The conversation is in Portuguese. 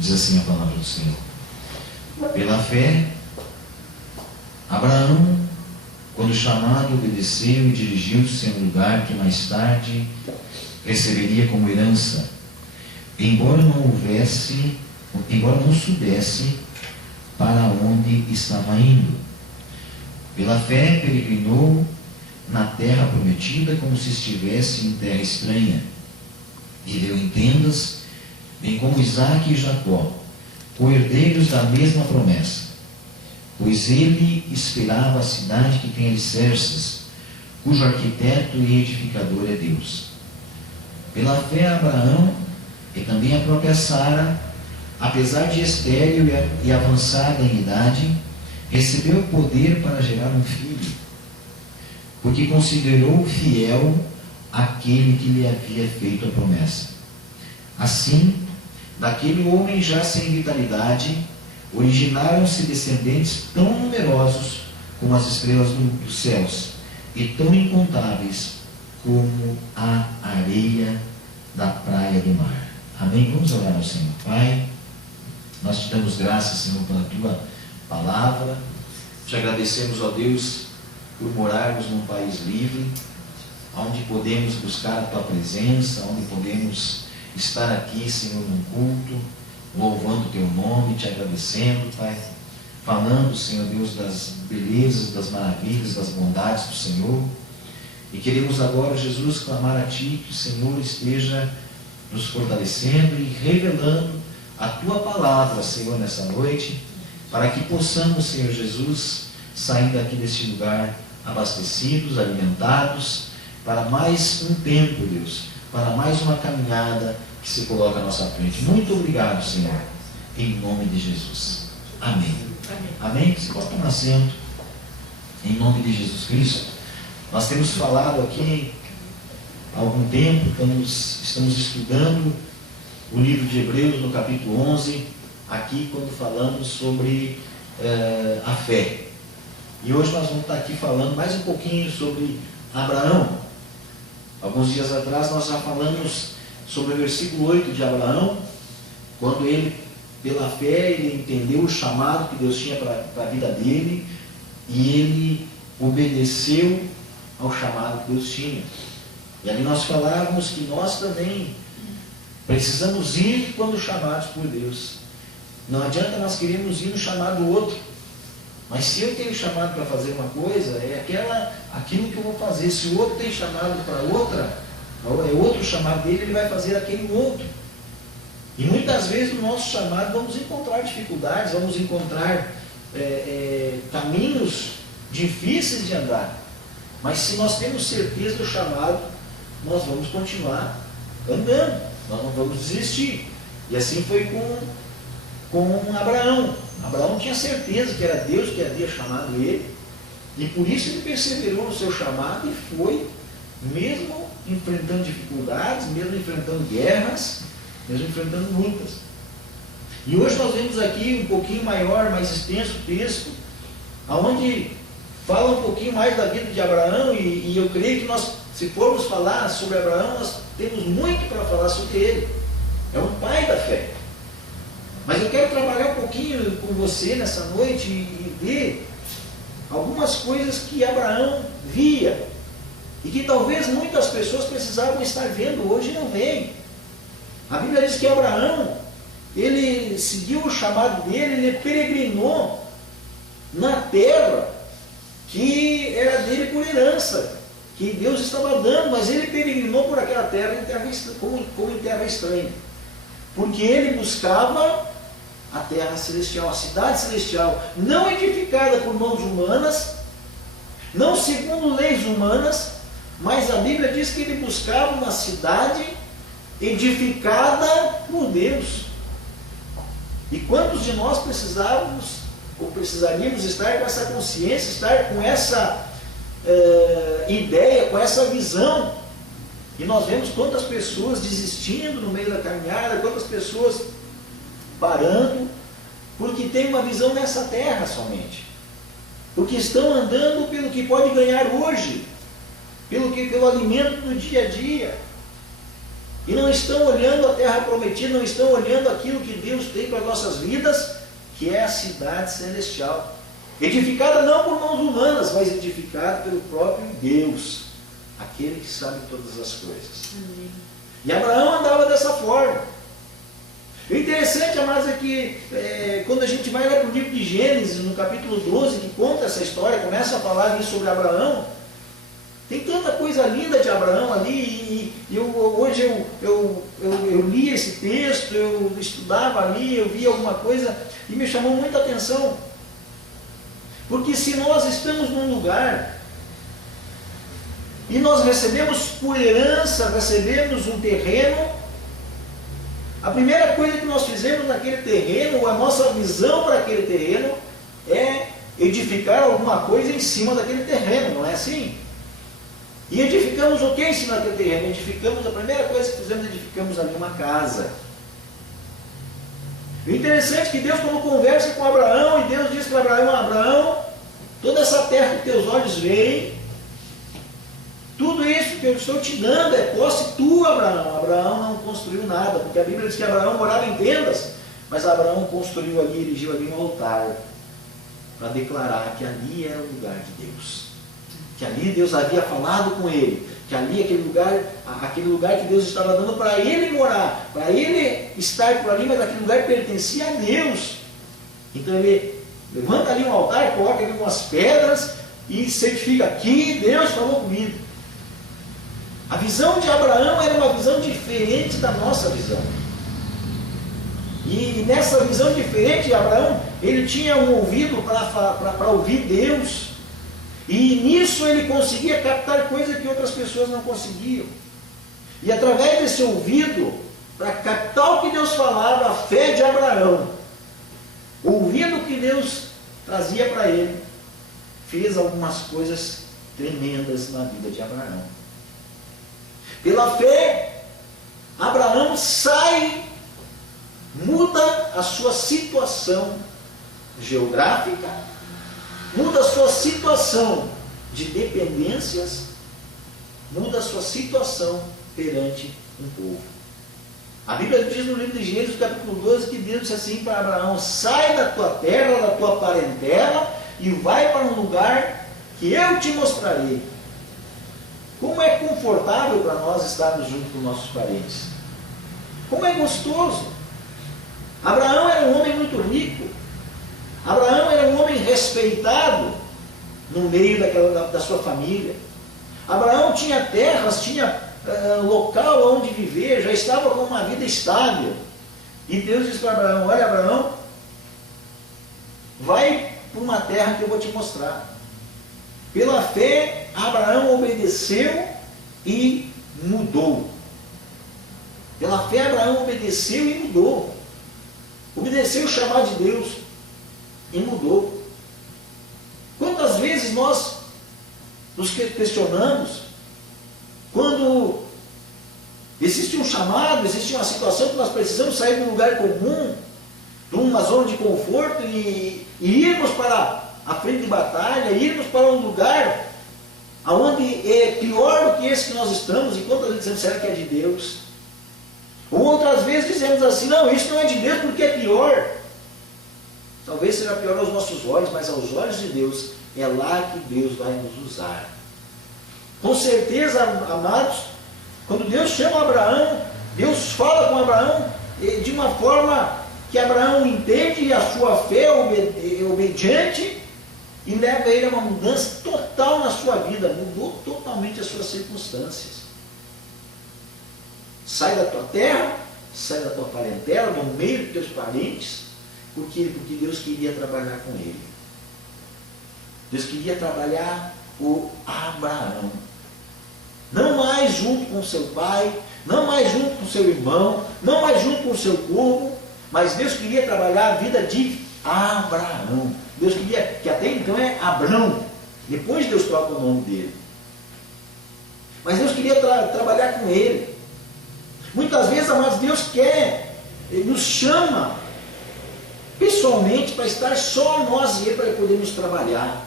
Diz assim a palavra do Senhor. Pela fé, Abraão, quando chamado, obedeceu e dirigiu-se a um lugar que mais tarde receberia como herança, embora não soubesse para onde estava indo. Pela fé, peregrinou na terra prometida como se estivesse em terra estranha. Viveu em tendas, bem como Isaque e Jacó, co-herdeiros da mesma promessa, pois ele esperava a cidade que tem alicerces, cujo arquiteto e edificador é Deus. Pela fé, Abraão e também a própria Sara, apesar de estéril e avançada em idade, recebeu o poder para gerar um filho, porque considerou fiel aquele que lhe havia feito a promessa. Assim, daquele homem já sem vitalidade, originaram-se descendentes tão numerosos como as estrelas dos céus, e tão incontáveis como a areia da praia do mar. Amém? Vamos orar ao Senhor. Pai, nós te damos graças, Senhor, pela tua palavra. Te agradecemos, ó Deus, por morarmos num país livre, onde podemos buscar a tua presença, onde podemos estar aqui, Senhor, num culto, louvando o teu nome, te agradecendo, Pai, falando, Senhor Deus, das belezas, das maravilhas, das bondades do Senhor. E queremos agora, Jesus, clamar a Ti que o Senhor esteja nos fortalecendo e revelando a Tua palavra, Senhor, nessa noite, para que possamos, Senhor Jesus, sair daqui deste lugar abastecidos, alimentados, para mais um tempo, Deus, para mais uma caminhada que se coloca à nossa frente. Muito obrigado, Senhor, em nome de Jesus. Amém. Amém? Você pode tomar assento, em nome de Jesus Cristo. Nós temos falado aqui há algum tempo, estamos estudando o livro de Hebreus no capítulo 11, aqui quando falamos sobre a fé. E hoje nós vamos estar aqui falando mais um pouquinho sobre Abraão. Alguns dias atrás nós já falamos sobre o versículo 8 de Abraão, quando ele, pela fé, ele entendeu o chamado que Deus tinha para a vida dele, e ele obedeceu ao chamado que Deus tinha. E ali nós falávamos que nós também precisamos ir quando chamados por Deus. Não adianta nós queremos ir no chamado do outro. Mas se eu tenho chamado para fazer uma coisa, é aquilo que eu vou fazer. Se o outro tem chamado para outra, é outro chamado dele, ele vai fazer aquele outro. E muitas vezes no nosso chamado vamos encontrar dificuldades, vamos encontrar caminhos difíceis de andar. Mas se nós temos certeza do chamado, nós vamos continuar andando, nós não vamos desistir. E assim foi com Abraão. Abraão tinha certeza que era Deus que havia chamado ele, e por isso ele perseverou no seu chamado e foi, mesmo enfrentando dificuldades, mesmo enfrentando guerras, mesmo enfrentando lutas. E hoje nós vemos aqui um pouquinho maior, mais extenso o texto, onde fala um pouquinho mais da vida de Abraão, e eu creio que nós, se formos falar sobre Abraão, nós temos muito para falar sobre ele. É um pai da fé. Mas eu quero trabalhar um pouquinho com você nessa noite e ver algumas coisas que Abraão via e que talvez muitas pessoas precisavam estar vendo hoje e não veem. A Bíblia diz que Abraão, ele seguiu o chamado dele, ele peregrinou na terra que era dele por herança, que Deus estava dando, mas ele peregrinou por aquela terra como em terra estranha, porque ele buscava a terra celestial, a cidade celestial, não edificada por mãos humanas, não segundo leis humanas, mas a Bíblia diz que ele buscava uma cidade edificada por Deus. E quantos de nós precisávamos, ou precisaríamos estar com essa consciência, estar com essa ideia, com essa visão? E nós vemos quantas pessoas desistindo no meio da caminhada, quantas pessoas parando, porque tem uma visão nessa terra somente, porque estão andando pelo que pode ganhar hoje, pelo alimento do dia a dia. e não estão olhando a terra prometida, não estão olhando aquilo que Deus tem para as nossas vidas, que é a cidade celestial, edificada não por mãos humanas, mas edificada pelo próprio Deus, aquele que sabe todas as coisas. Amém. E Abraão andava dessa forma. O interessante, amados, é que quando a gente vai lá para o livro de Gênesis, no capítulo 12, que conta essa história, começa a falar ali sobre Abraão, tem tanta coisa linda de Abraão ali, e hoje eu li esse texto, eu estudava ali, eu vi alguma coisa, e me chamou muita atenção. Porque se nós estamos num lugar, e nós recebemos por herança, recebemos um terreno, a primeira coisa que nós fizemos naquele terreno, a nossa visão para aquele terreno, é edificar alguma coisa em cima daquele terreno, não é assim? E edificamos o que em cima daquele terreno? Edificamos, a primeira coisa que fizemos, edificamos ali uma casa. O interessante é que Deus, quando conversa com Abraão, e Deus diz para Abraão: Abraão, toda essa terra que teus olhos veem, tudo isso que eu estou te dando é posse tua, Abraão. Abraão não construiu nada, porque a Bíblia diz que Abraão morava em tendas, mas Abraão construiu ali, erigiu ali um altar, para declarar que ali era o lugar de Deus, que ali Deus havia falado com ele, que ali aquele lugar que Deus estava dando para ele morar, para ele estar por ali, mas aquele lugar pertencia a Deus. Então ele levanta ali um altar, coloca ali umas pedras e certifica: aqui Deus falou comigo. A visão de Abraão era uma visão diferente da nossa visão. E nessa visão diferente, Abraão, ele tinha um ouvido para ouvir Deus. E nisso ele conseguia captar coisas que outras pessoas não conseguiam. E através desse ouvido, para captar o que Deus falava, a fé de Abraão, ouvindo o que Deus trazia para ele, fez algumas coisas tremendas na vida de Abraão. Pela fé, Abraão muda a sua situação geográfica, muda a sua situação de dependências, muda a sua situação perante um povo. A Bíblia diz no livro de Gênesis, capítulo 12, que Deus disse assim para Abraão: sai da tua terra, da tua parentela, e vai para um lugar que eu te mostrarei. Como é confortável para nós estarmos junto com nossos parentes. Como é gostoso. Abraão era um homem muito rico. Abraão era um homem respeitado no meio da sua família. Abraão tinha terras, tinha local onde viver, já estava com uma vida estável. E Deus disse para Abraão: olha, Abraão, vai para uma terra que eu vou te mostrar. Pela fé, Abraão obedeceu e mudou. Pela fé, Abraão obedeceu e mudou. Obedeceu o chamado de Deus e mudou. Quantas vezes nós nos questionamos quando existe um chamado, existe uma situação que nós precisamos sair de um lugar comum, de uma zona de conforto e irmos para a frente de batalha, irmos para um lugar onde é pior do que esse que nós estamos, e quantas vezes dizemos: será que é de Deus? Ou outras vezes dizemos assim: não, isso não é de Deus porque é pior. Talvez seja pior aos nossos olhos, mas aos olhos de Deus é lá que Deus vai nos usar. Com certeza, amados, quando Deus chama Abraão, Deus fala com Abraão de uma forma que Abraão entende a sua fé obediente e leva ele a uma mudança total na sua vida, mudou totalmente as suas circunstâncias. Sai da tua terra, sai da tua parentela, do meio dos teus parentes, porque Deus queria trabalhar com ele. Deus queria trabalhar com Abraão. Não mais junto com seu pai, não mais junto com seu irmão, não mais junto com o seu povo, mas Deus queria trabalhar a vida de Abraão. Deus queria, que até então é Abrão, depois Deus troca o nome dele. Mas Deus queria trabalhar com ele. Muitas vezes, amados, Deus Ele nos chama pessoalmente para estar só nós e Ele para podermos trabalhar.